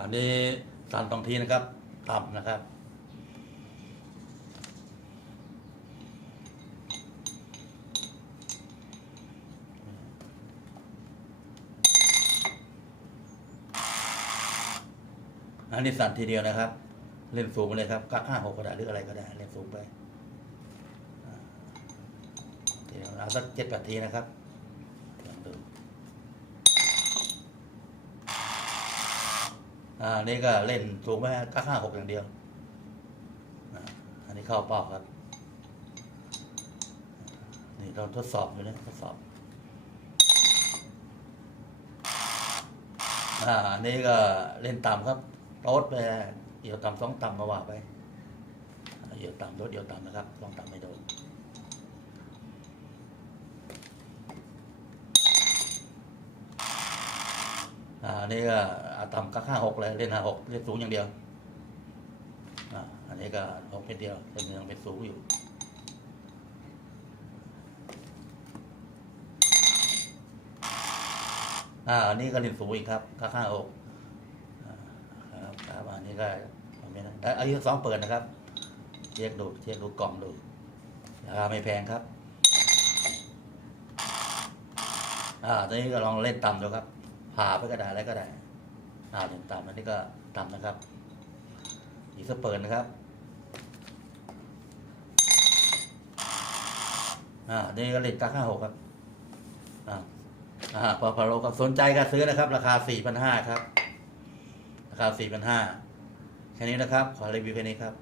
อันนี้สั่นตรงทีนะครับต่ำนะครับ อันนี้สั่นทีเดียวนะครับ เล่นสูงไปเลยครับกักห้าหกก็ได้หรืออะไรก็ได้เล่นสูงไปเดี๋ยวเอาสักเจ็ดแปดทีนะครับลองดู อันนี่ก็เล่นสูงไปกักห้าหกอย่างเดียว อันนี้เข้าเป้าครับ นี่เราทดสอบอยู่นะทดสอบ อ่าอันนี้ก็เล่นต่ำครับโต๊ดไปเดี่ยวต่ำสองต่ำมาว่าไปเดี่ยวต่ำโต๊ดเดี่ยวต่ำนะครับสองต่ำไม่โดน อันนี้ก็เอาต่ำก็ห้าหกเลยเล่นห้าหกเล่นสูงอย่างเดียวอ่าอันนี้ก็หกเป็นเดียวเป็นยังเป็นสูงอยู่อ่าอันนี้ก็เรียนสูงอีกครับค่าค่าอกอ่าครับครับอันนี้ก็ไม่ได้แล้วอายุสองเปิดนะครับเช็คดูเช็คดูกล่องดูราคาไม่แพงครับ อ่าตอนนี้ก็ลองเล่นต่ำดูครับ ผ่าไปก็ได้อะไรก็ได้อ่าเล่นต่ำอันนี้ก็ต่ำนะครับอีสเปิดนะครับอ่านี่ก็เล่นกักห้าหกครับอ่าอ่าพอพอเราก็สนใจก็ซื้อนะครับ ราคาสี่พันห้าครับ ราคาสี่พันห้าแค่นี้นะครับ ขอรีวิวแค่นี้ครับ